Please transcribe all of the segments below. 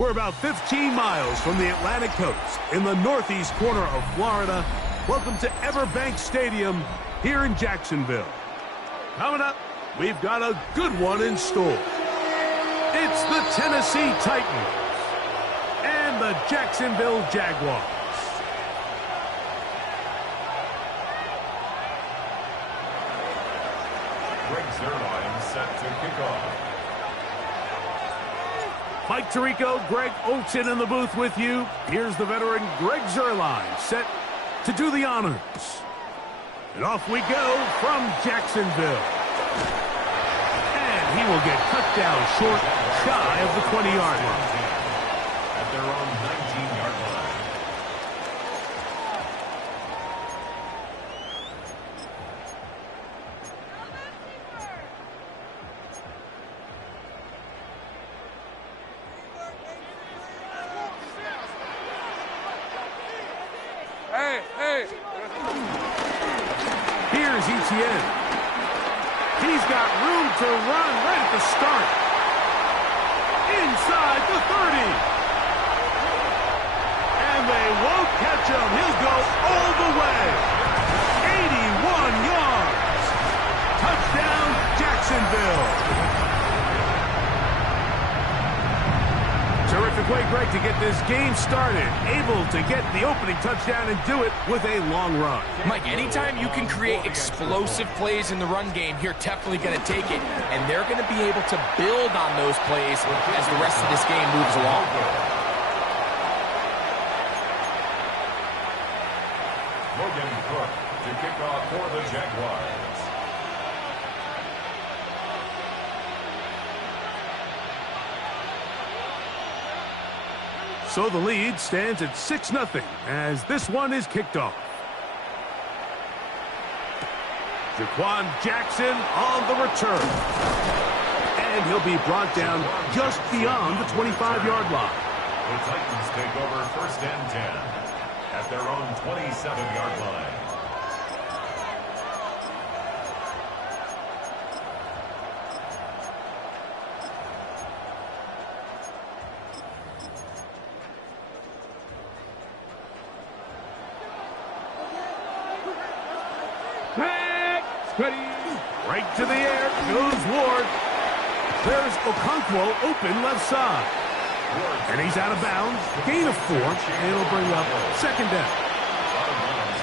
We're about 15 miles from the Atlantic coast in the northeast corner of Florida. Welcome to Everbank Stadium here in Jacksonville. Coming up, we've got a good one in store. It's the Tennessee Titans and the Jacksonville Jaguars. Greg Zerline set to kick off. Mike Tirico, Greg Olson in the booth with you. Here's the veteran Greg Zerline set to do the honors. And off we go from Jacksonville. And he will get cut down short, shy of the 20-yard line. At their own 19-yard line. Here's Etienne. He's got room to run right at the start. Inside the 30. And they won't catch him. He'll go all the way. 81 yards. Touchdown, Jacksonville. Terrific way, Greg, to get this game started. Able to get the opening touchdown and do it with a long run. Mike, anytime you can create explosive plays in the run game, you're definitely going to take it. And they're going to be able to build on those plays as the rest of this game moves along. To kick off for the Jaguars. So the lead stands at 6-0 as this one is kicked off. Jackson on the return. And he'll be brought down just beyond the 25-yard line. The Titans take over 1st and 10 at their own 27-yard line. Right to the air goes Ward. There's Okonkwo open left side. And he's out of bounds. Gain of 4. And it'll bring up 2nd down.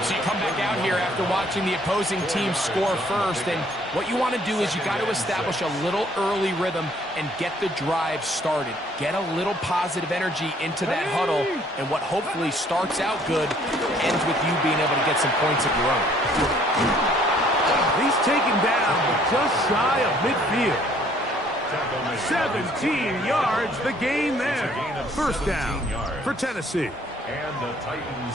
So you come back out here after watching the opposing team score first, and what you want to do is you got to establish a little early rhythm and get the drive started. Get a little positive energy into that huddle, and what hopefully starts out good ends with you being able to get some points of your own. He's taken down just shy of midfield. 17 yards, the gain there. 1st down for Tennessee.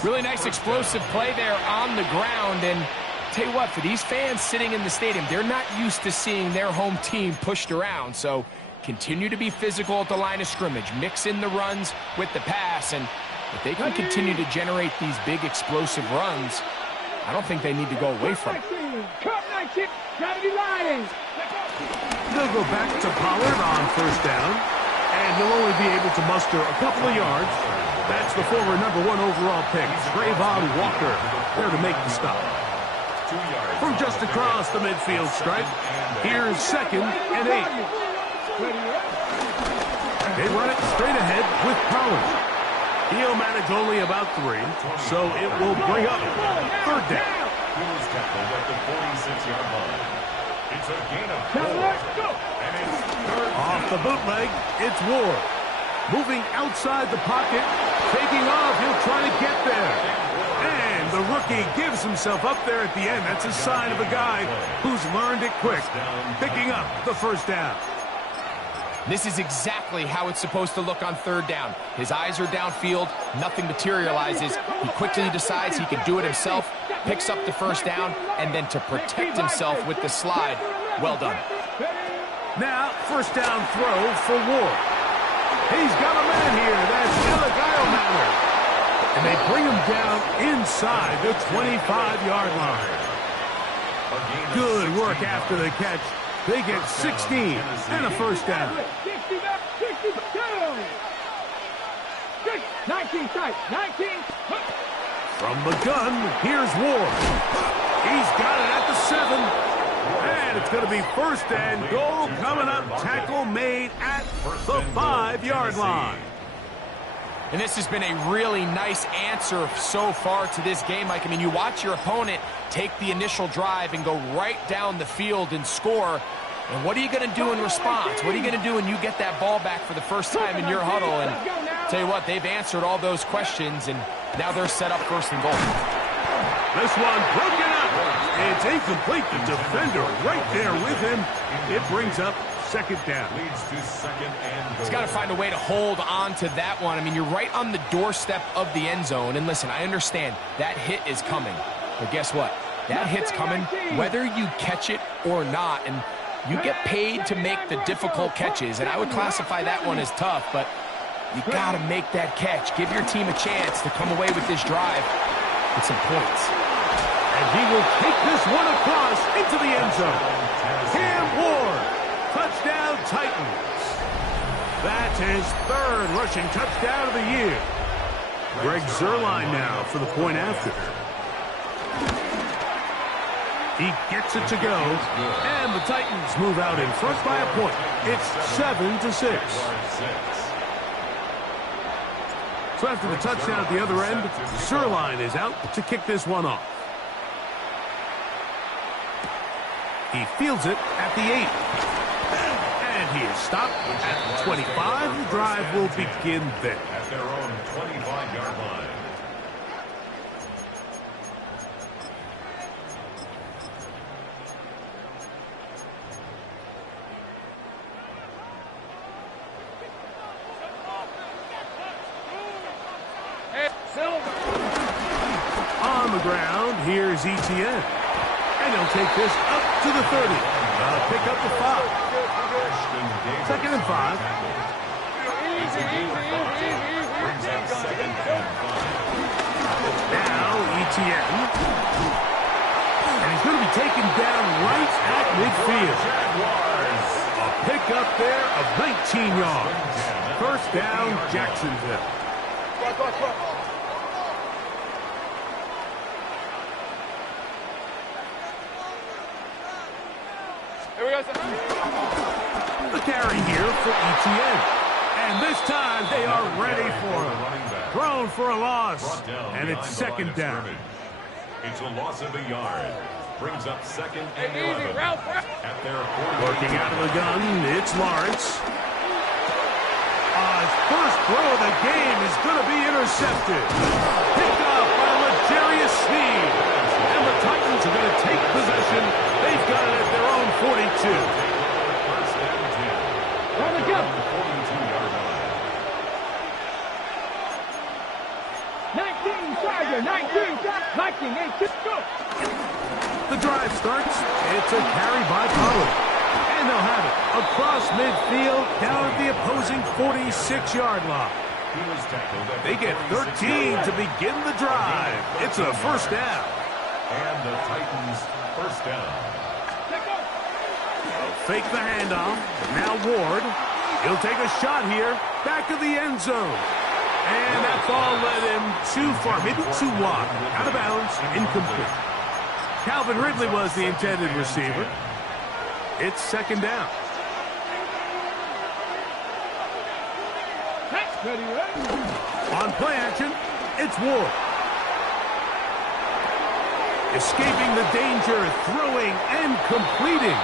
Really nice explosive play there on the ground, and tell you what, for these fans sitting in the stadium, they're not used to seeing their home team pushed around, so continue to be physical at the line of scrimmage. Mix in the runs with the pass, and if they can continue to generate these big explosive runs, I don't think they need to go away from it. They'll go back to Pollard on 1st down, and he'll only be able to muster a couple of yards. That's the former #1 overall pick, Trayvon Walker, there to make the stop. From just across the midfield stripe, here's 2nd and 8. They run it straight ahead with Pollard. He'll manage only about 3, so it will bring up 3rd down. He was tackled at the 46-yard line. It's a gain of 4. And it's 3rd off the bootleg, it's Ward. Moving outside the pocket, taking off, he'll try to get there. And the rookie gives himself up there at the end. That's a sign of a guy who's learned it quick, picking up the 1st down. This is exactly how it's supposed to look on 3rd down. His eyes are downfield, nothing materializes. He quickly decides he can do it himself, picks up the 1st down, and then to protect himself with the slide, well done. Now, 1st down throw for Ward. He's got a man here, that's Eligio. And they bring him down inside the 25-yard line. Good work after the catch. They get 16 and a 1st down. 19 tight, 19. From the gun, here's Ward. He's got it at the 7. And it's going to be 1st and goal coming up. Tackle made at the 5-yard line. And this has been a really nice answer so far to this game, Mike. I mean, you watch your opponent take the initial drive and go right down the field and score. And what are you going to do in response? What are you going to do when you get that ball back for the first time in your huddle? And tell you what, they've answered all those questions, and now they're set up 1st and goal. This one broken up. It's incomplete. The defender right there with him. It brings up 2nd down. Leads to 2nd and goal. He's got to find a way to hold on to that one. I mean, you're right on the doorstep of the end zone. And listen, I understand that hit is coming. But guess what? That hit's coming whether you catch it or not. And you get paid to make the difficult catches. And I would classify that one as tough. But you got to make that catch. Give your team a chance to come away with this drive with some points. And he will take this one across into the end zone. Cam Ward. Touchdown, Titans. That's his 3rd rushing touchdown of the year. Greg Zuerlein now for the point after. He gets it to go, and the Titans move out in front by a point. It's 7-6. So after the touchdown at the other end, Zuerlein is out to kick this one off. He fields it at the 8. And he is stopped at the 25. The drive will begin then. At their own 25-yard line. on the ground, here's Etienne. And he'll take this up to the 30. Pick up the 5. 2nd and 5. Now Etienne. And he's going to be taken down right at midfield. A pickup there of 19 yards. First down, Jacksonville. The carry here for Etienne. And this time they are ready for him. Thrown for a loss. And it's 2nd down. It's a loss of a yard. Brings up 2nd and 11. At their working out of the gun, it's Lawrence. His first throw of the game is going to be intercepted. Picked up by L'Jarius Sneed. And the Titans are going to take possession. They've got it at their own 42. First and 10. Let it go. 42-yard line. 19, Tiger, 19, 18, go. The drive starts. It's a carry by Pollard. And they'll have it across midfield down at the opposing 46-yard line. They get 13 to begin the drive. It's a first down. And the Titans first down. Fake the handoff. Now Ward. He'll take a shot here. Back of the end zone. And that ball led him too far. Maybe too wide. Out of bounds. Incomplete. Calvin Ridley was the intended receiver. It's 2nd down. On play action, it's Ward. Escaping the danger, throwing and completing.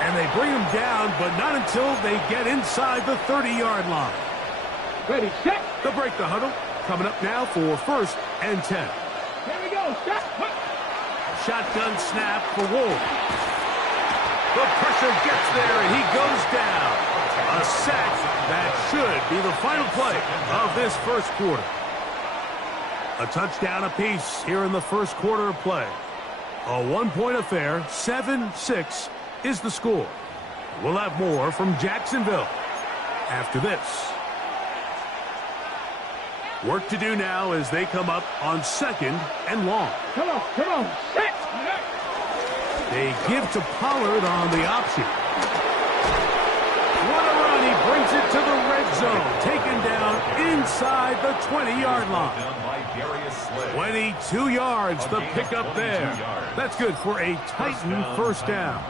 And they bring him down, but not until they get inside the 30-yard line. Ready, set. They'll break the huddle. Coming up now for 1st and 10. Here we go, set. Shotgun snap for Ward. The pressure gets there, and he goes down. A sack that should be the final play of this first quarter. A touchdown apiece here in the first quarter of play. A one-point affair, 7-6 is the score. We'll have more from Jacksonville after this. Work to do now as they come up on 2nd and long. Come on, set. They give to Pollard on the option. What a run. He brings it to the red zone. Taken down inside the 20-yard line. 22 yards, the pickup there. That's good for a Titan first down.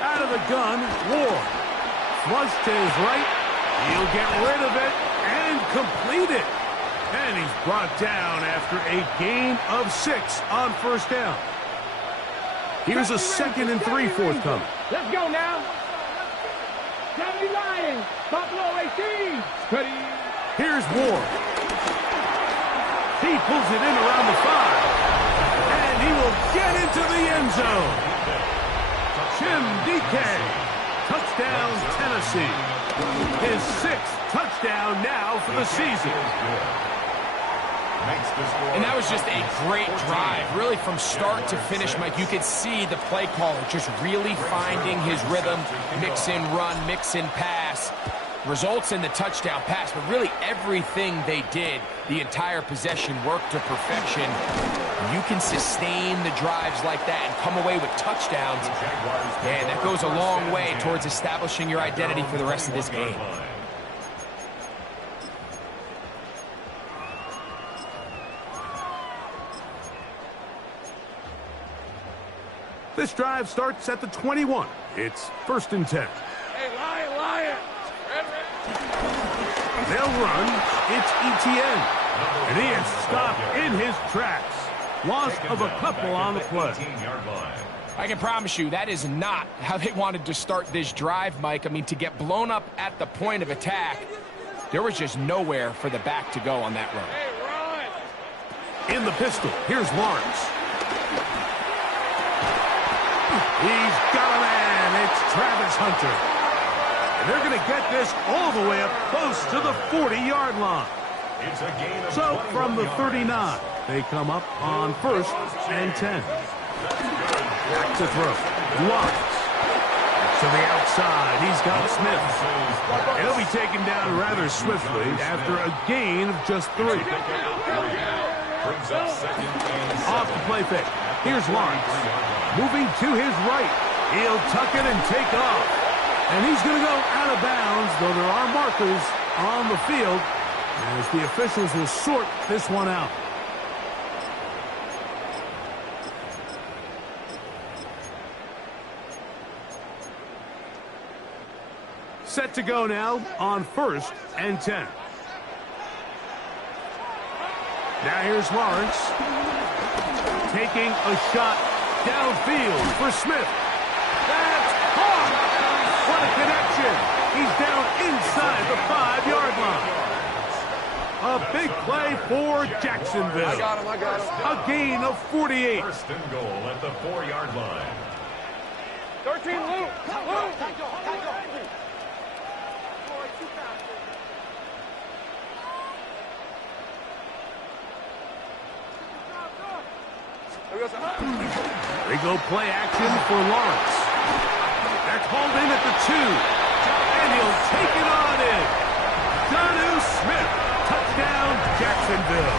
Out of the gun, Ward. Flush to his right. He'll get rid of it and complete it. And he's brought down after a gain of 6 on first down. Here's a 2nd and 3 forthcoming. Let's go now. 70 Lions. Buffalo 18. Ready. Here's Ward. He pulls it in around the 5. And he will get into the end zone. Jim DK. Touchdown, Tennessee. His 6th touchdown now for the season. And that was just a great drive. Really from start to finish, Mike, you could see the play caller just really finding his rhythm. Mix in run, mix in pass. Results in the touchdown pass, but really everything they did, the entire possession worked to perfection. You can sustain the drives like that and come away with touchdowns. Man, that goes a long way towards establishing your identity for the rest of this game. This drive starts at the 21. It's 1st and 10. Hey, Lion. They'll run. It's Etienne. And he is stopped in his tracks. Loss of a couple on the play. I can promise you that is not how they wanted to start this drive, Mike. I mean, to get blown up at the point of attack, there was just nowhere for the back to go on that run. In the pistol, here's Lawrence. He's got a man. It's Travis Hunter. And they're going to get this all the way up close to the 40-yard line. It's a gain of So from the 39, yards. they come up on 1st and 10. Back to throw. Lawrence. To the outside. He's got Smith. And he'll be taken down rather swiftly after a gain of just 3. Brings up second and Off the play fake. Here's Lawrence. Moving to his right. He'll tuck it and take off. And he's going to go out of bounds, though there are markers on the field, as the officials will sort this one out. Set to go now on 1st and 10. Now here's Lawrence. Taking a shot downfield for Smith. That's caught! What a connection! He's down inside the 5-yard line. A big play for Jacksonville. I got him. A gain of 48. First and goal at the 4-yard line. 13, Luke. They go play action for Lawrence. They're called in at the 2. And he'll take it on in. Jonnu Smith. Touchdown, Jacksonville.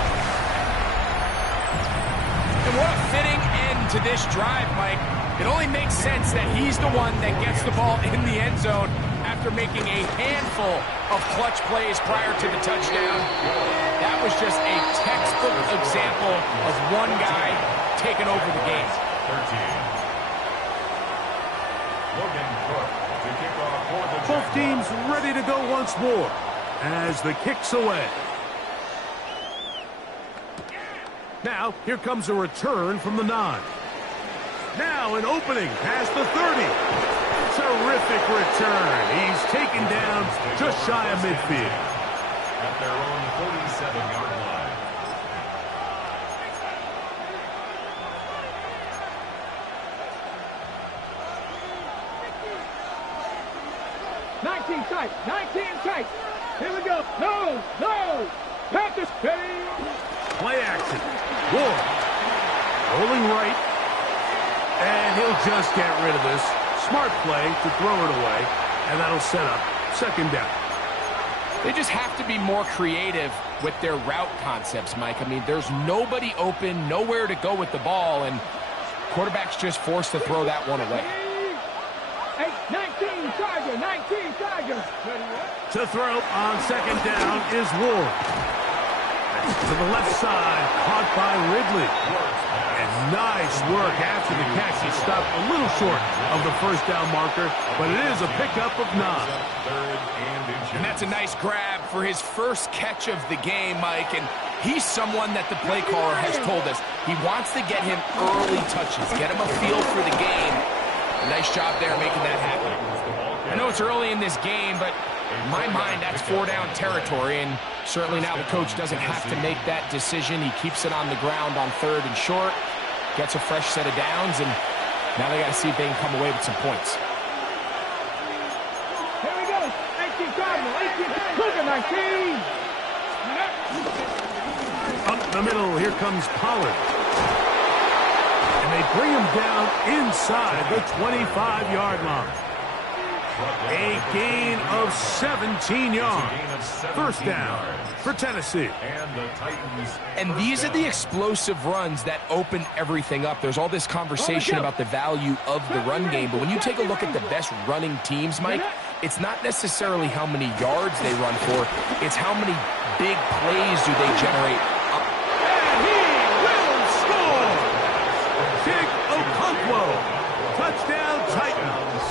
And what a fitting end to this drive, Mike. It only makes sense that he's the one that gets the ball in the end zone after making a handful of clutch plays prior to the touchdown. That was just a textbook example of one guy taking over the game. 13. Logan Cook to kick off for the Both Jaguars. teams ready to go once more as the kick's away. Now, here comes a return from the 9. Now an opening past the 30. Terrific return. He's taken down just shy of midfield. At their own 47-yard line. Nineteen tight. Here we go. No. Panthers ready. Play action. Ward. Rolling right. And he'll just get rid of this. Smart play to throw it away. And that'll set up second down. They just have to be more creative with their route concepts, Mike. I mean, there's nobody open, nowhere to go with the ball, and quarterback's just forced to throw that one away. 19 Tiger. To throw on second down is Ward. To the left side, caught by Ridley. And nice work after the catch. He stopped a little short of the first down marker, but it is a pickup of 9. And that's a nice grab for his first catch of the game, Mike. And he's someone that the play caller has told us he wants to get him early touches, get him a feel for the game. Nice job there making that happen. I know it's early in this game, but in my mind, that's 4-down territory. And certainly now the coach doesn't have to make that decision. He keeps it on the ground on 3rd and short, gets a fresh set of downs, and now they got to see if they can come away with some points. Here we go. 18 Cardinal. 18 Cougar 19. Up the middle, here comes Pollard. And they bring him down inside the 25-yard line. A gain of 17 yards. First down for Tennessee. And these are the explosive runs that open everything up. There's all this conversation about the value of the run game, but when you take a look at the best running teams, Mike, it's not necessarily how many yards they run for, it's how many big plays do they generate. And he will score! Big Okonkwo. Touchdown Titans.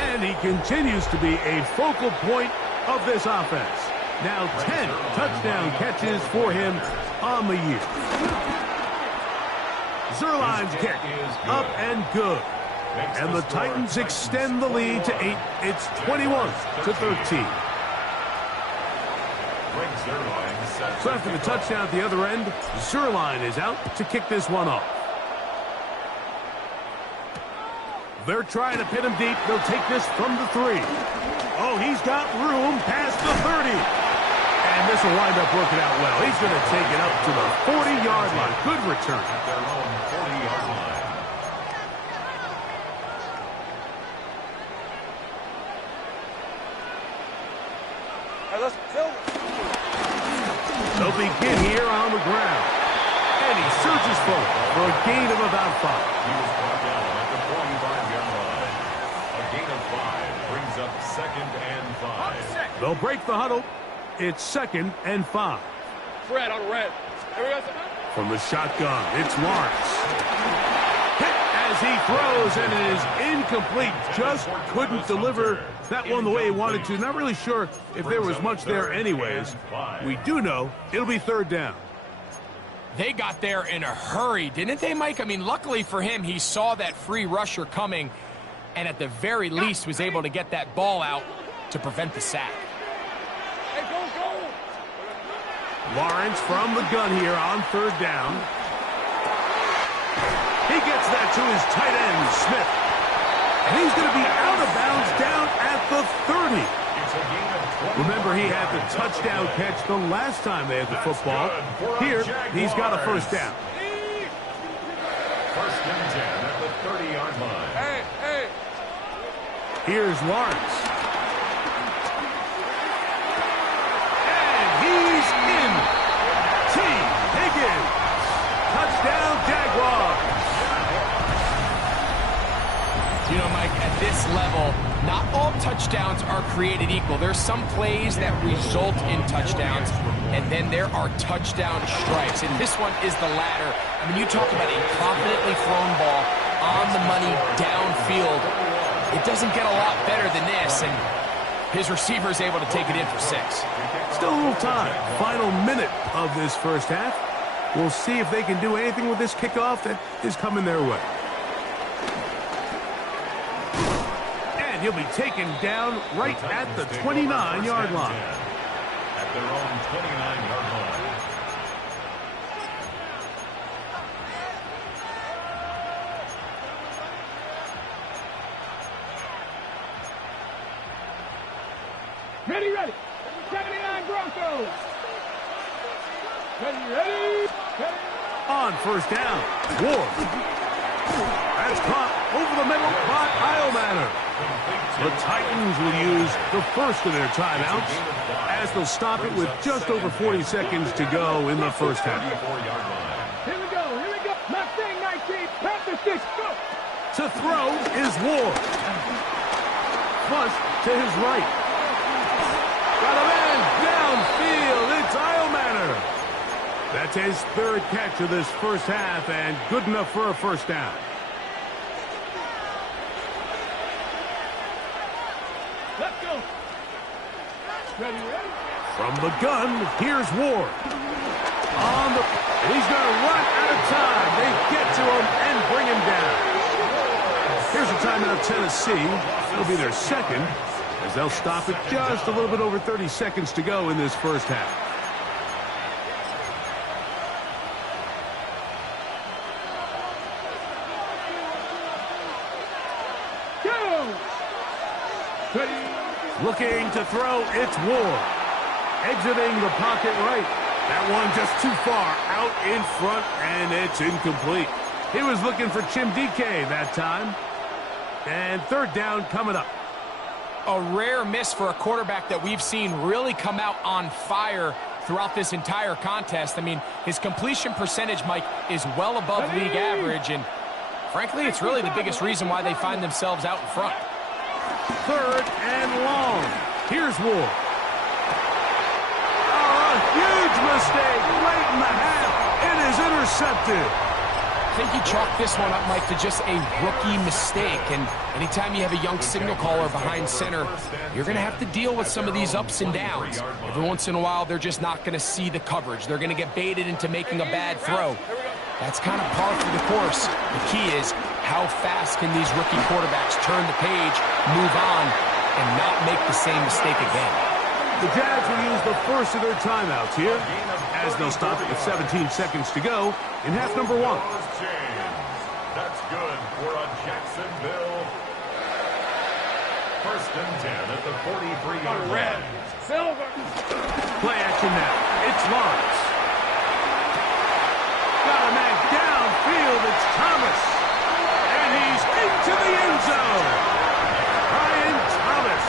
And he continues to be a focal point of this offense. Now 10 touchdown catches for him on the year. Zerline's kick up and good. And the Titans extend the lead to 8. It's 21-13. So after the touchdown at the other end, Zerline is out to kick this one off. They're trying to pin him deep. They'll take this from the 3. Oh, he's got room past the 30. And this will wind up working out well. He's going to take it up to the 40-yard line. Good return. At their own 40-yard line. Let's go. They'll begin here on the ground. And he surges forward for a gain of about 5. He was brought down at the 45-yard line. A gain of 5 brings up 2nd and 5. They'll break the huddle. It's 2nd and 5. Red on red. Here we go. From the shotgun, it's Lawrence. Hit as he throws, and it is incomplete. Just couldn't deliver that one the way he wanted to. Not really sure if there was much there anyways. We do know it'll be 3rd down. They got there in a hurry, didn't they, Mike? I mean, luckily for him, he saw that free rusher coming and at the very least was able to get that ball out to prevent the sack. Hey, go, go. Lawrence from the gun here on 3rd down. He gets that to his tight end, Smith. And he's going to be out of bounds down at the 30. Remember, he had the touchdown catch the last time they had the football. Here, he's got a 1st down. 1st and 10 at the 30-yard line. Hey, hey. Here's Lawrence. And he's in. T. Higgins. Touchdown, Jaguars. You know, Mike, at this level, not all touchdowns are created equal. There's some plays that result in touchdowns, and then there are touchdown strikes. And this one is the latter. I mean, you talk about a confidently thrown ball on the money downfield. It doesn't get a lot better than this, and his receiver is able to take it in for 6. Still a little time. Final minute of this first half. We'll see if they can do anything with this kickoff that is coming their way. And he'll be taken down right at the 29-yard line. At their own 29-yard line. Ready, ready. 79 Broncos. Ready, ready. Ready. On 1st down, Ward. That's caught over the middle by Iomanner. The Titans will use the first of their timeouts as they'll stop it with just over 40 seconds to go in the first half. Here we go, here we go. Mustang 19, Panther 6, go. To throw is Ward. Flush to his right. Got a man downfield. It's Iomanner. That's his 3rd catch of this first half and good enough for a 1st down. Let's go. Ready, ready. From the gun, here's Ward. He's going to run out of time. They get to him and bring him down. Here's a timeout, Tennessee. It'll be their 2nd, as they'll stop it just a little bit over 30 seconds to go in this first half. Looking to throw, it's Ward. Exiting the pocket right. That one just too far out in front, and it's incomplete. He was looking for Chimdike that time. And 3rd down coming up. A rare miss for a quarterback that we've seen really come out on fire throughout this entire contest. I mean, his completion percentage, Mike, is well above league average, and frankly, it's really the biggest reason why they find themselves out in front. 3rd and long. Here's Ward. Oh, a huge mistake late in the half. It is intercepted. I think you chalk this one up, Mike, to just a rookie mistake. And anytime you have a young signal caller behind center, you're going to have to deal with some of these ups and downs. Every once in a while, they're just not going to see the coverage. They're going to get baited into making a bad throw. That's kind of par for the course. The key is, how fast can these rookie quarterbacks turn the page, move on, and not make the same mistake again? The Jags will use the first of their timeouts here, as they'll stop it with 17 seconds to go in half number 1. That's good for a Jacksonville. 1st and 10 at the 43-yard line. Silver. Play action now. It's Lawrence. Got a man downfield. It's Thomas. And he's into the end zone. Brian Thomas.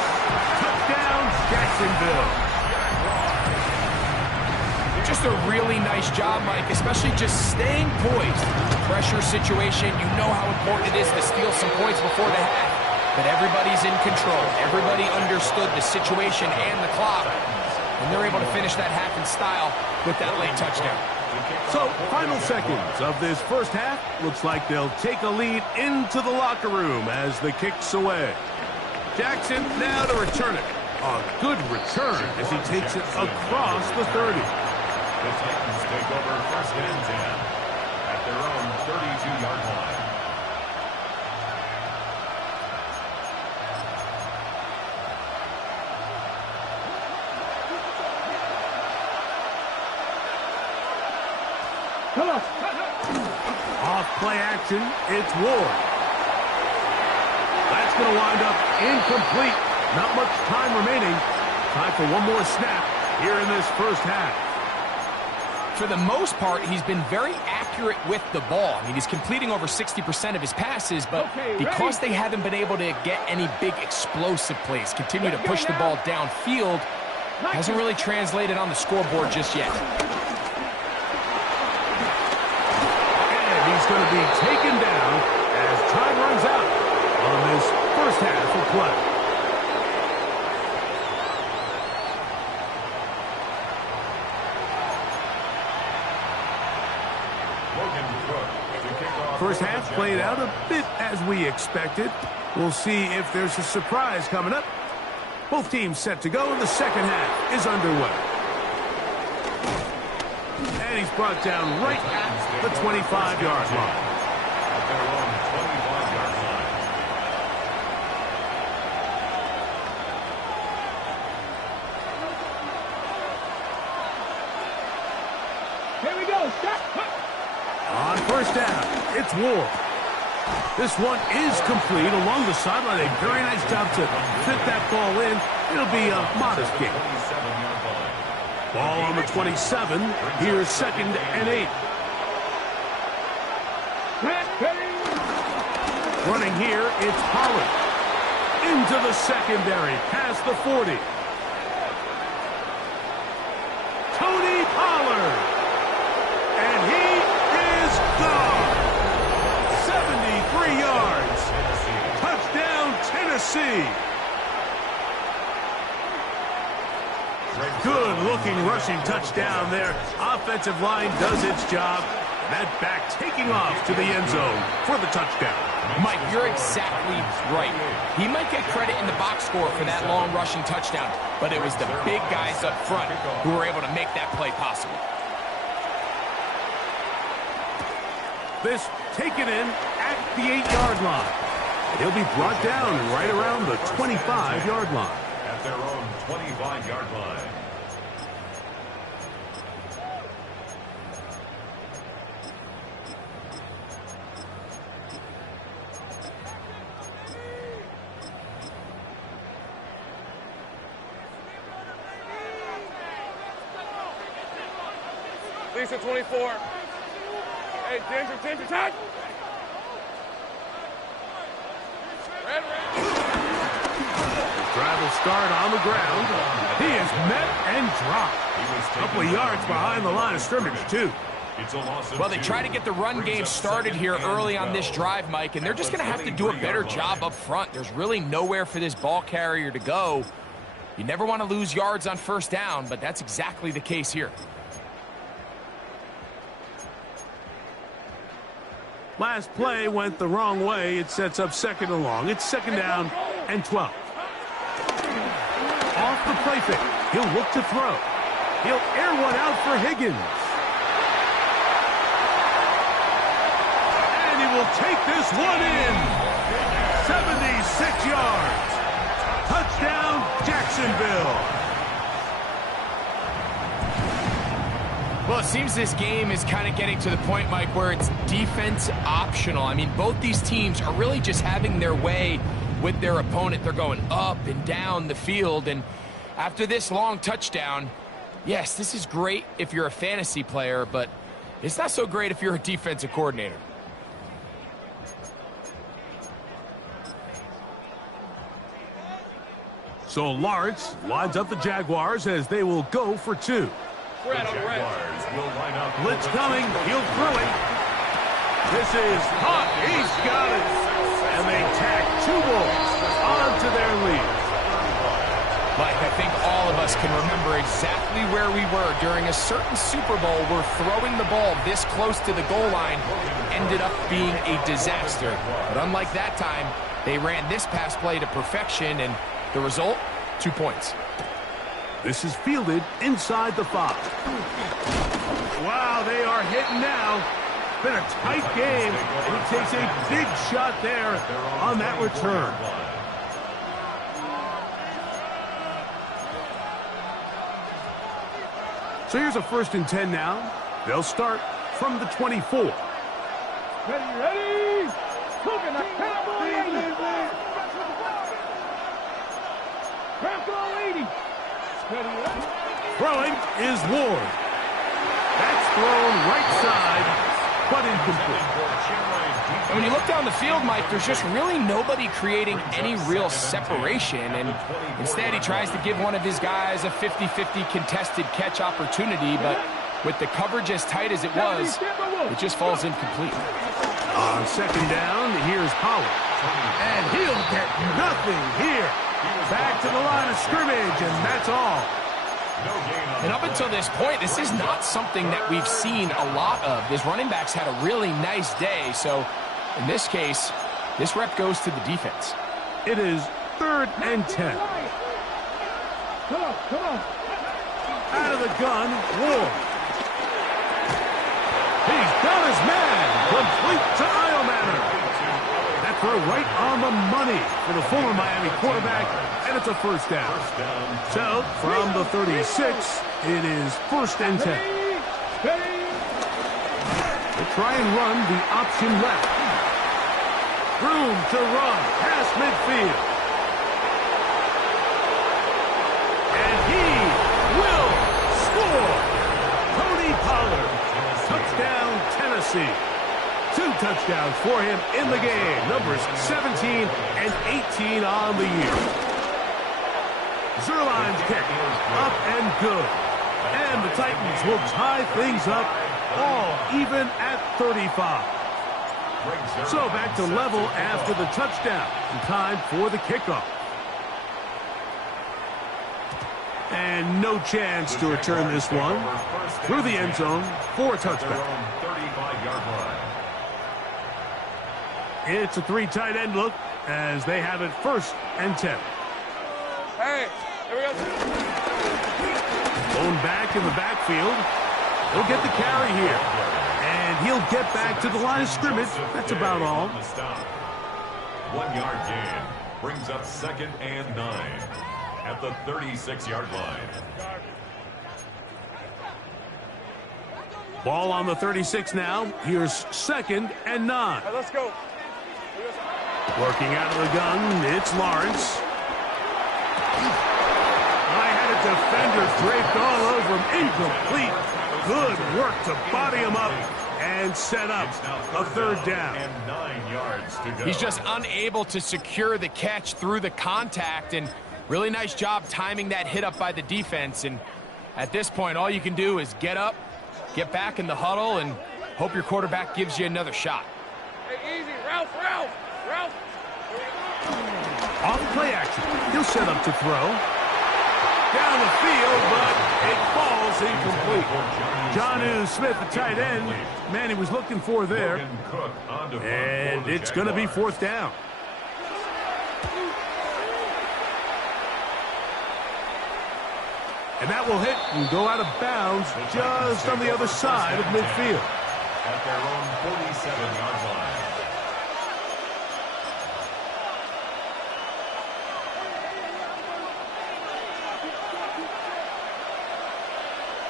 Touchdown, Jacksonville. Just a really nice job, Mike, especially just staying poised. Pressure situation, you know how important it is to steal some points before the half. But everybody's in control. Everybody understood the situation and the clock. And they're able to finish that half in style with that late touchdown. So, final seconds of this first half. Looks like they'll take a lead into the locker room as the kick's away. Jackson now to return it. A good return as he takes it across the 30. The Titans take over 1st and 10 at their own 32-yard line. Come on. Off play action, it's Ward. That's going to wind up incomplete. Not much time remaining. Time for one more snap here in this first half. For the most part, he's been very accurate with the ball. I mean, he's completing over 60% of his passes, but because they haven't been able to get any big explosive plays, continue to push the ball downfield, hasn't really translated on the scoreboard just yet. And he's going to be taken down as time runs out on this first half of play. First half played out a bit as we expected. We'll see if there's a surprise coming up. Both teams set to go, and the second half is underway. And he's brought down right at the 25-yard line. At their own 25-yard line. Here we go. Stop. On first down, it's Ward. This one is complete along the sideline. A very nice job to fit that ball in. It'll be a modest gain. Ball on the 27. Here's 2nd and 8. Running here, it's Pollard. Into the secondary, past the 40. Tony Pollard. And he is gone. 73 yards. Touchdown, Tennessee. Good-looking rushing touchdown there. Offensive line does its job. That back taking off to the end zone for the touchdown. Mike, you're exactly right. He might get credit in the box score for that long rushing touchdown, but it was the big guys up front who were able to make that play possible. This taken in at the 8-yard line. He'll be brought down right around the 25-yard line. At their own 25-yard line. Lisa 24. Hey, danger, touch! Red. The drive will start on the ground. He is met and dropped. A couple of yards behind the line of scrimmage, too. Well, they try to get the run game started here early on this drive, Mike, and they're just going to have to do a better job up front. There's really nowhere for this ball carrier to go. You never want to lose yards on first down, but that's exactly the case here. Last play went the wrong way. It sets up 2nd and long. It's 2nd down and 12. Off the play fake. He'll look to throw. He'll air one out for Higgins. And he will take this one in. 76 yards. Touchdown, Jacksonville. Well, it seems this game is kind of getting to the point, Mike, where it's defense optional. I mean, both these teams are really just having their way with their opponent. They're going up and down the field, and after this long touchdown, yes, this is great if you're a fantasy player, but it's not so great if you're a defensive coordinator. So Lawrence lines up the Jaguars as they will go for 2. The Jaguars will line up. Blitz coming. He'll throw it. This is hot. He's got it. And they tack 2 balls onto their lead. Mike, I think all of us can remember exactly where we were during a certain Super Bowl where throwing the ball this close to the goal line ended up being a disaster. But unlike that time, they ran this pass play to perfection, and the result, 2 points. This is fielded inside the 5. Wow, they are hitting now. Been a tight game, and he takes a big shot there on that return. So here's a 1st and 10 now. They'll start from the 24. Ready? Cooking the Throwing is Ward. That's thrown right side, but incomplete. And when you look down the field, Mike, there's just really nobody creating any real separation. And instead, he tries to give one of his guys a 50-50 contested catch opportunity. But with the coverage as tight as it was, it just falls incomplete. On 2nd down, here's Pollard. And he'll get nothing here. Back to the line of scrimmage, and that's all. And up until this point, this is not something that we've seen a lot of. His running backs had a really nice day, so in this case, this rep goes to the defense. It is 3rd and 10. Come on. Out of the gun, Ward. He's got his man. Complete to Iomanner. That throw right on the money for the former Miami quarterback, and it's a 1st down. So, from the 36, it is 1st and 10. They try and run the option left. Room to run past midfield. And he will score. Tony Pollard. Touchdown, Tennessee. 2 touchdowns for him in the game. Numbers 17 and 18 on the year. Zerline's kick up and good. And the Titans will tie things up all even at 35. So back to level after the touchdown. And time for the kickoff. And no chance to return this one through the end zone for a touchdown. It's a 3 tight end look as they have it 1st and 10. Hey, here we go. Going back in the backfield. He'll get the carry here. And he'll get back to the line of scrimmage. That's about all. 1-yard gain brings up 2nd and 9 at the 36-yard line. Ball on the 36 now. Here's 2nd and 9. Right, let's go. Working out of the gun, it's Lawrence. I had a defender draped all over him. Incomplete. Good work to body him up and set up a 3rd down. And 9 yards to go. He's just unable to secure the catch through the contact, and really nice job timing that hit up by the defense. And at this point, all you can do is get up, get back in the huddle, and hope your quarterback gives you another shot. Hey, easy. Ralph. Off play action. He'll set up to throw. Down the field, but it falls incomplete. Jonnu Smith, the tight end, man he was looking for there. And it's going to be 4th down. And that will hit and go out of bounds just on the other side of midfield. At their own 47-yard line.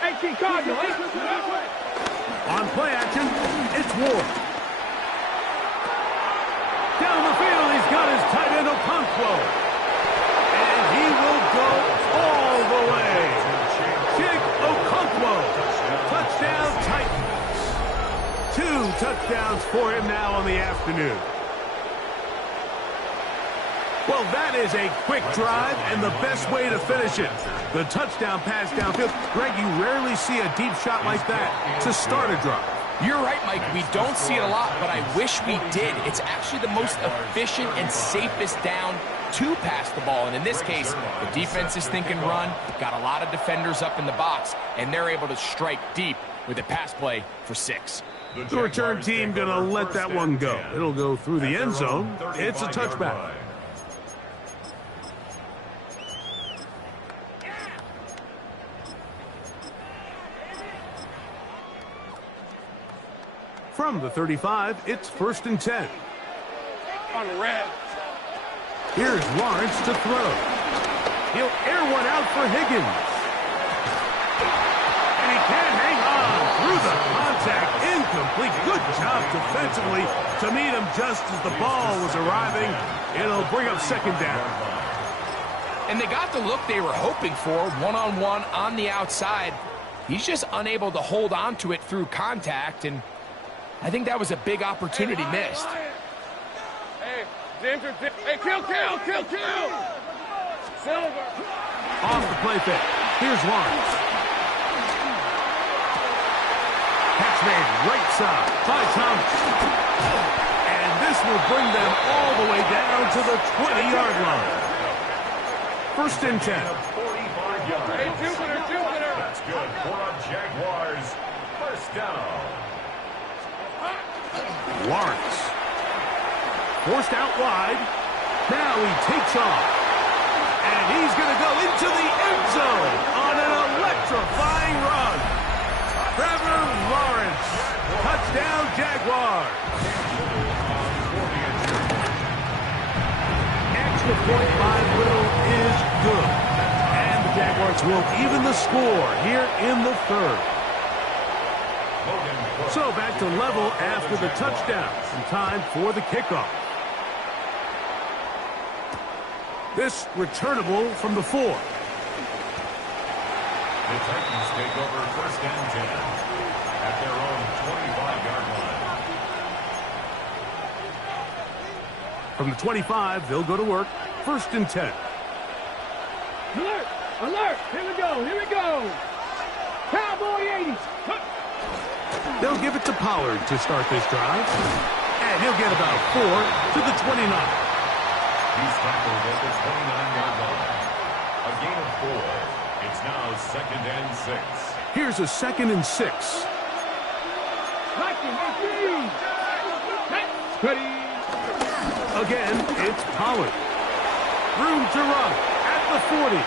Hey, 18 Cardinal. On play action, it's Ward. Down the field, he's got his tight end Okonkwo. And he will go all the way. Chig Okonkwo. Touchdown Titans. 2 touchdowns for him now on the afternoon. Well, that is a quick drive and the best way to finish it. The touchdown pass downfield. Greg, you rarely see a deep shot like that to start a drive. You're right, Mike. We don't see it a lot, but I wish we did. It's actually the most efficient and safest down to pass the ball. And in this case, the defense is thinking run, got a lot of defenders up in the box, and they're able to strike deep with a pass play for 6. The return team going to let that one go. It'll go through the end zone. It's a touchback. From the 35, it's 1st and 10. On the red. Here's Lawrence to throw. He'll air one out for Higgins. And he can't hang on through the contact. Incomplete. Good job defensively to meet him just as the ball was arriving. It'll bring up 2nd down. And they got the look they were hoping for, one-on-one on the outside. He's just unable to hold on to it through contact, and I think that was a big opportunity missed. Hey, Ginger, hey, kill! Silver. Off the play fake. Here's Lawrence. Catch made right side by Thomas. And this will bring them all the way down to the 20-yard line. 1st and 10. 45 yards. Hey, Jupiter. That's good for a Jaguars. 1st down. Lawrence. Forced out wide. Now he takes off. And he's going to go into the end zone on an electrifying run. Trevor Lawrence. Touchdown, Jaguars. Extra point by Little is good. And the Jaguars will even the score here in the 3rd. So back to level after the touchdown. And time for the kickoff. This returnable from the 4. The Titans take over 1st and 10 at their own 25-yard line. From the 25, they'll go to work. 1st and 10. Alert! Here we go! Cowboy 80s! They'll give it to Pollard to start this drive. And he'll get about 4 to the 29. He's tackled at the 29-yard line. A gain of 4. It's now 2nd and 6. Here's a 2nd and 6. Again, it's Pollard. Room to run at the 40.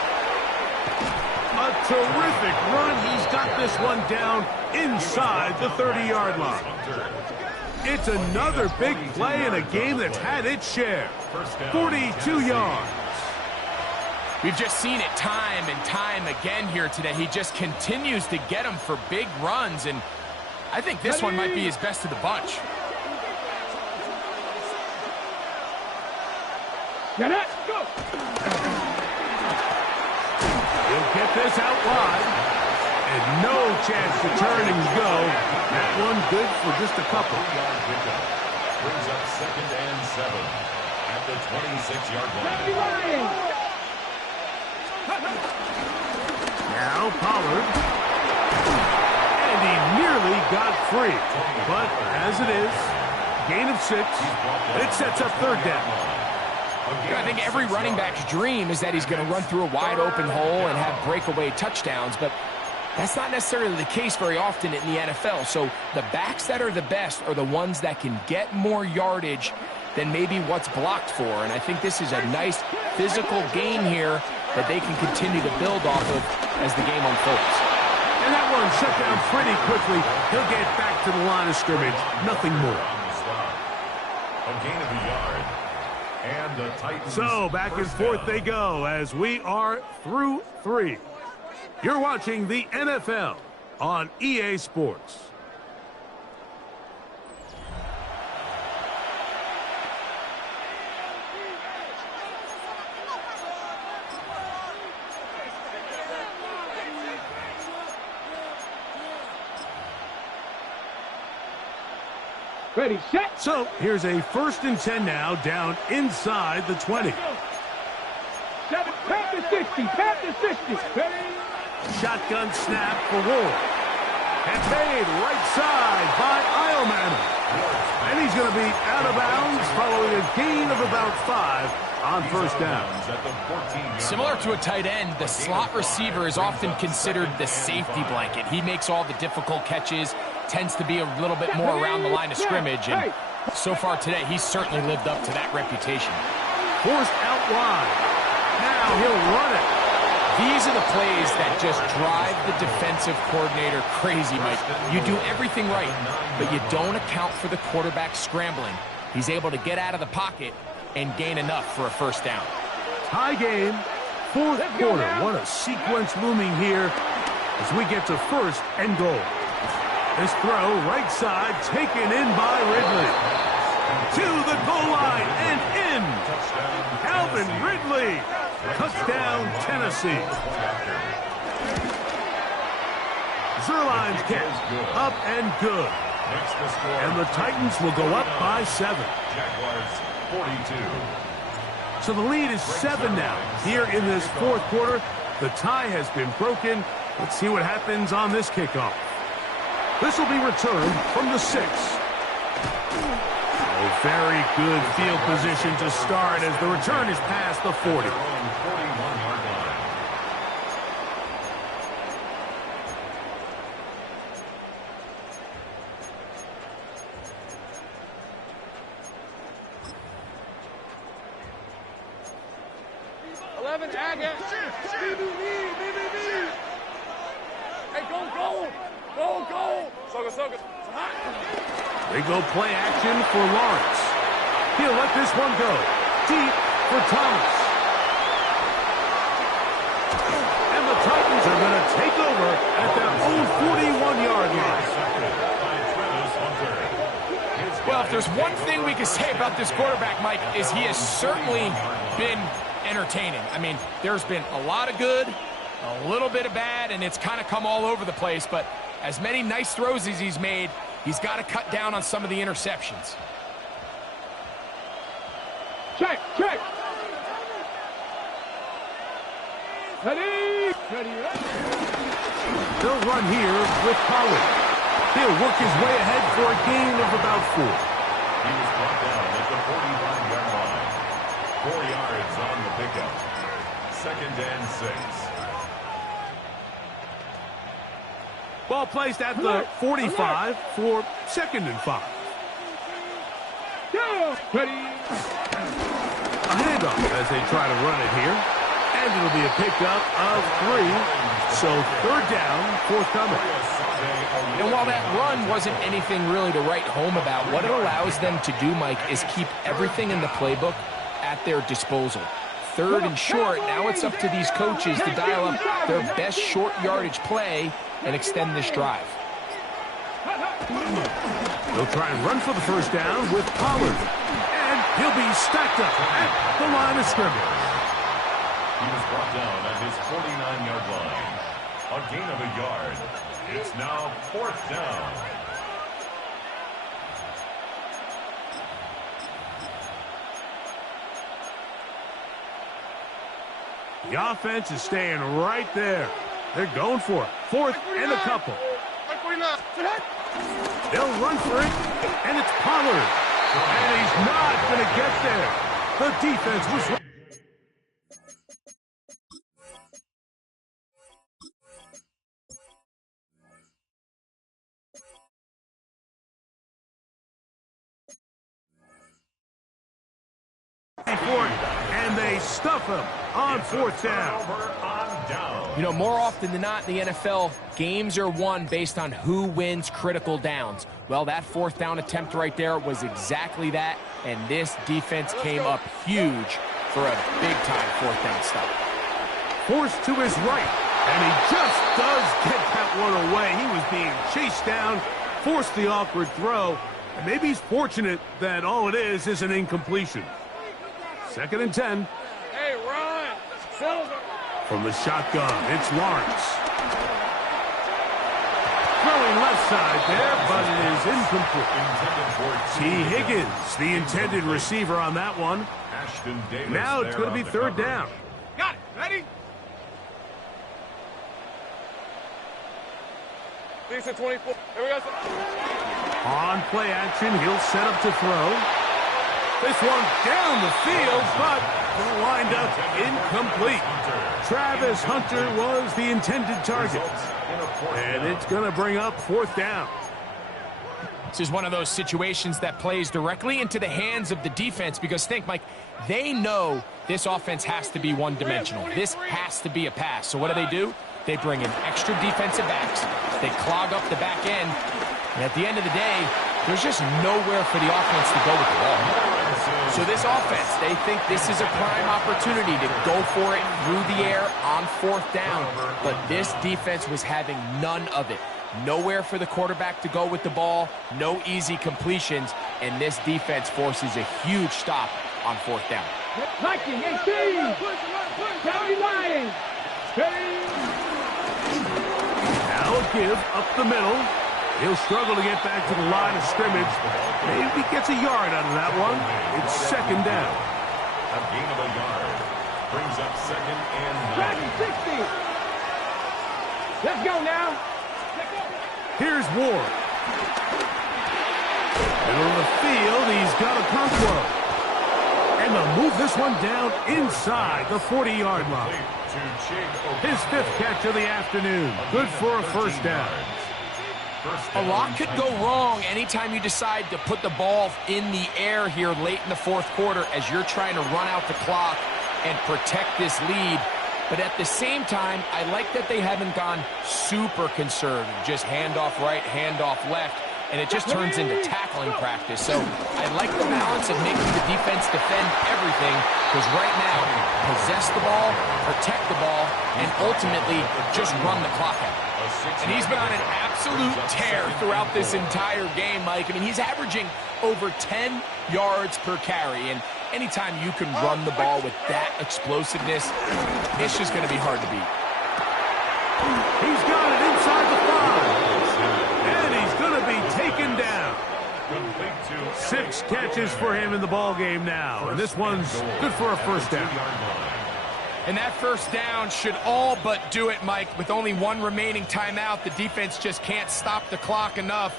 A terrific run. He's got this one down inside the 30-yard line. It's another big play in a game that's had its share. 42 yards. We've just seen it time and time again here today. He just continues to get them for big runs, and I think this one might be his best of the bunch. Get it! Go! He'll get this out wide. And no chance to turn and go. That one good for just a couple. Brings up 2nd and 7 at the 26-yard line. Now Pollard. And he nearly got free. But as it is, gain of 6. It sets up 3rd down. I think every running back's dream is that he's going to run through a wide open hole and have breakaway touchdowns, but that's not necessarily the case very often in the NFL. So the backs that are the best are the ones that can get more yardage than maybe what's blocked for. And I think this is a nice physical game here that they can continue to build off of as the game unfolds. And that one shut down pretty quickly. He'll get back to the line of scrimmage. Nothing more. A gain of a yard. And the Titans. So back and forth they go as we are through 3. You're watching the NFL on EA Sports. Ready, set. So here's a 1st and 10 now, down inside the 20. 7, pat the 60, pat the 60. Ready. Shotgun snap for Ward. And made right side by Ileman. And he's going to be out of bounds following a gain of about 5 on 1st down. Similar to a tight end, the slot receiver is often considered the safety blanket. He makes all the difficult catches, tends to be a little bit more around the line of scrimmage, and so far today, he's certainly lived up to that reputation. Forced out wide. Now he'll run it. These are the plays that just drive the defensive coordinator crazy, Mike. You do everything right, but you don't account for the quarterback scrambling. He's able to get out of the pocket and gain enough for a 1st down. Tie game, 4th quarter. What a sequence looming here as we get to 1st and goal. This throw, right side, taken in by Ridley. To the goal line and in. Calvin Ridley. Touchdown, Tennessee. Zerline's kick. Up and good. And the Titans will go up by 7. Jaguars 42. So the lead is 7 now. Here in this 4th quarter, the tie has been broken. Let's see what happens on this kickoff. This will be returned from the 6. Oh, very good field position to start as the return is past the 40. 41-yard line. They go play action for Lawrence. He'll let this one go. Deep for Thomas. And the Titans are going to take over at their own 41-yard line. Well, if there's one thing we can say about this quarterback, Mike, is he has certainly been entertaining. I mean, there's been a lot of good, a little bit of bad, and it's kind of come all over the place. But as many nice throws as he's made, he's got to cut down on some of the interceptions. Check, check. Ready, ready, ready. They'll run here with Pollard. He'll work his way ahead for a gain of about 4. He was brought down at the 45-yard line. 4 yards on the pickup. 2nd and 6. Ball placed at the 45 for 2nd and 5. Yeah, ready. A handoff as they try to run it here. And it'll be a pickup of 3. So 3rd down, forthcoming. And while that run wasn't anything really to write home about, what it allows them to do, Mike, is keep everything in the playbook at their disposal. 3rd and short, now it's up to these coaches to dial up their best short yardage play and extend this drive. They'll try and run for the 1st down with Pollard. And he'll be stacked up at the line of scrimmage. He was brought down at his 49-yard line. A gain of a yard. It's now 4th down. The offense is staying right there. They're going for it. 4th and a couple. They'll run for it, and it's Pollard. And he's not going to get there. The defense was... and they stuff him on 4th down. You know, more often than not in the NFL, games are won based on who wins critical downs. Well, that 4th down attempt right there was exactly that, and this defense came up huge for a big-time 4th down stop. Forced to his right. And he just does get that one away. He was being chased down, forced the awkward throw. And maybe he's fortunate that all it is an incompletion. 2nd and 10. Hey, Ron. Silver. From the shotgun, it's Lawrence. Throwing left side there, but it is incomplete. T. Higgins, the intended receiver on that one. Now it's going to be 3rd down. Got it. Ready? 24. Here we go. On play action, he'll set up to throw. This one down the field, but will wind up incomplete. Travis Hunter was the intended target. And it's going to bring up 4th down. This is one of those situations that plays directly into the hands of the defense because think, Mike, they know this offense has to be one-dimensional. This has to be a pass. So what do? They bring in extra defensive backs. They clog up the back end. And at the end of the day, there's just nowhere for the offense to go with the ball. So this offense, they think this is a prime opportunity to go for it through the air on 4th down. But this defense was having none of it. Nowhere for the quarterback to go with the ball, no easy completions, and this defense forces a huge stop on 4th down. Liking 18. County Lions. Now a give up the middle. He'll struggle to get back to the line of scrimmage. Maybe gets a yard out of that one. It's 2nd down. A gain of a yard brings up 2nd and 9. 60. Let's go now. Here's Ward. Middle of the field, he's got a Conquo. And they'll move this one down inside the 40-yard line. His 5th catch of the afternoon. Good for a 1st down. A lot could go wrong anytime you decide to put the ball in the air here late in the 4th quarter as you're trying to run out the clock and protect this lead. But at the same time, I like that they haven't gone super conservative. Just handoff right, handoff left, and it just turns into tackling practice. So I like the balance of making the defense defend everything because right now, possess the ball, protect the ball, and ultimately just run the clock out. And he's been on an absolute tear throughout this entire game, Mike. I mean, he's averaging over 10 yards per carry. And anytime you can run the ball with that explosiveness, it's just going to be hard to beat. He's got it inside the 5. And he's going to be taken down. 6 catches for him in the ball game now. And this one's good for a 1st down. And that 1st down should all but do it, Mike. With only 1 remaining timeout, the defense just can't stop the clock enough.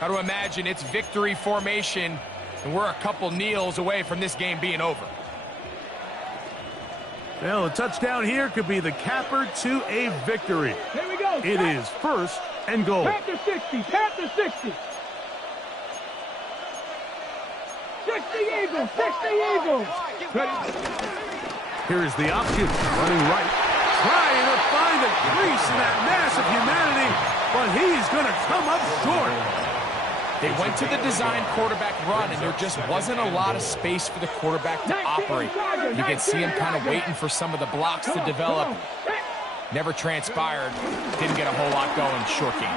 Got to imagine it's victory formation, and we're a couple kneels away from this game being over. Well, a touchdown here could be the capper to a victory. Here we go. It is 1st and goal. Panther 60. Panther 60. 60 Eagles. 60 Eagles. Here's the option, running right, trying to find a crease in that mass of humanity, but he's going to come up short. They went to the design quarterback run, and there just wasn't a lot of space for the quarterback to operate. You can see him kind of waiting for some of the blocks to develop. Never transpired. Didn't get a whole lot going. Short game.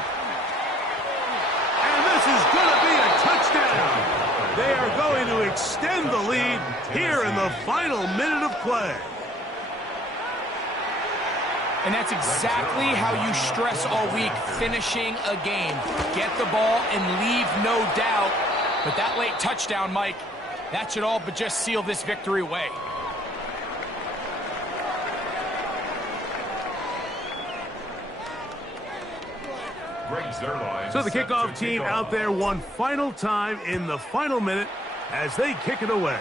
And this is going to be a touchdown. They are going to extend the lead here in the final minute of play. And that's exactly how you stress all week, finishing a game. Get the ball and leave no doubt. But that late touchdown, Mike, that should all but just seal this victory away. So the kickoff team out there one final time in the final minute as they kick it away.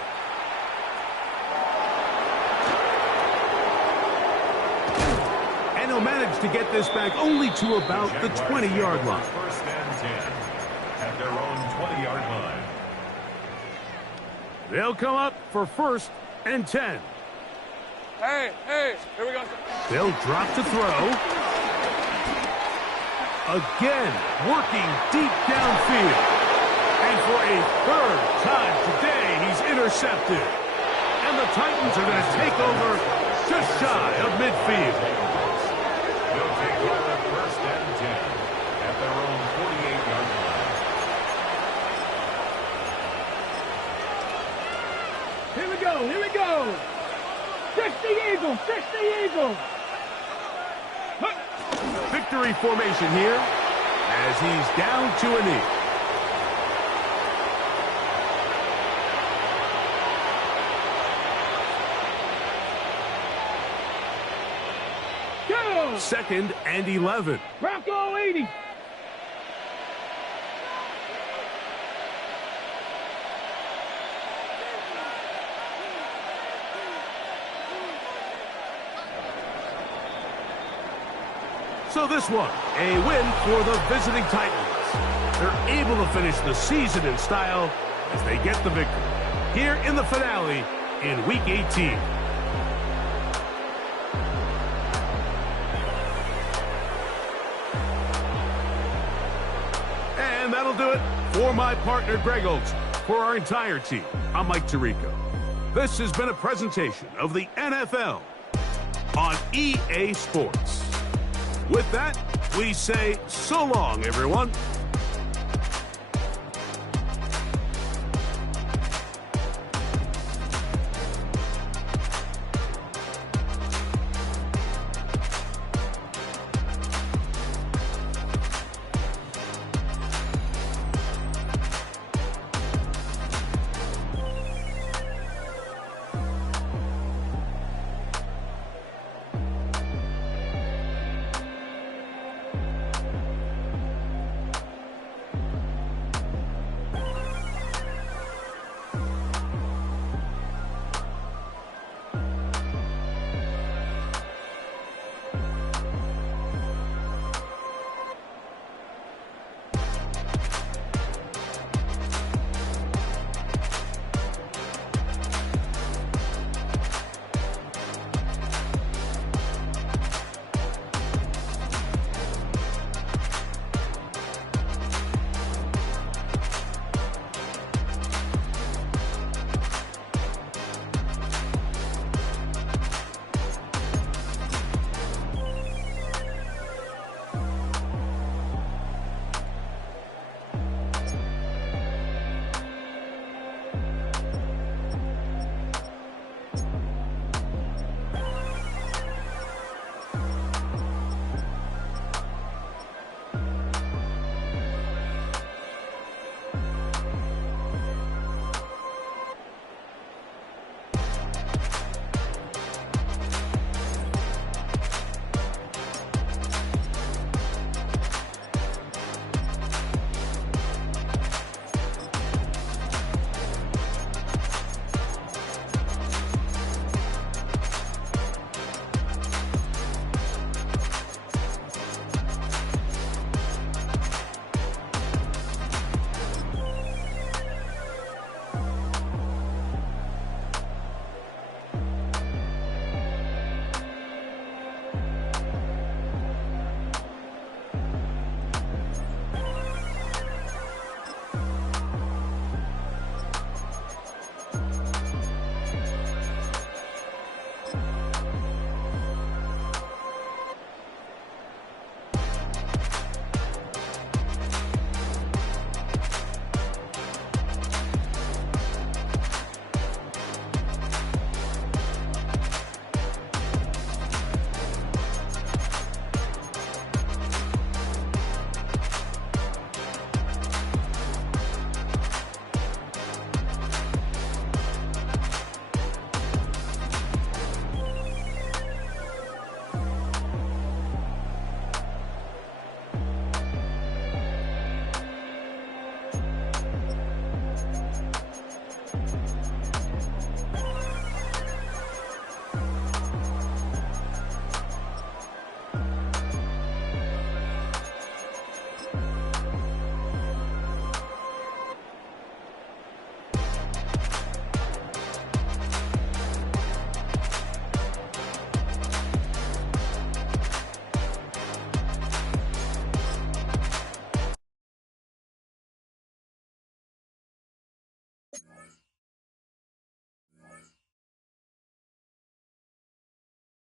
And he'll manage to get this back only to about the 20-yard line. 1st and 10 at their own 20-yard line. They'll come up for 1st and 10. Hey, here we go. They'll drop to throw. Again, working deep downfield. And for a 3rd time today, he's intercepted. And the Titans are going to take over just shy of midfield. first and 10 at their own 48-yard line. Here we go, here we go. 60 Eagles, 60 Eagles. Victory formation here as he's down to a knee. Go. 2nd and 11. Bronco 80. So this one, a win for the visiting Titans. They're able to finish the season in style as they get the victory here in the finale in Week 18. And that'll do it for my partner, Greg Olson. For our entire team, I'm Mike Tirico. This has been a presentation of the NFL on EA Sports. With that, we say so long, everyone.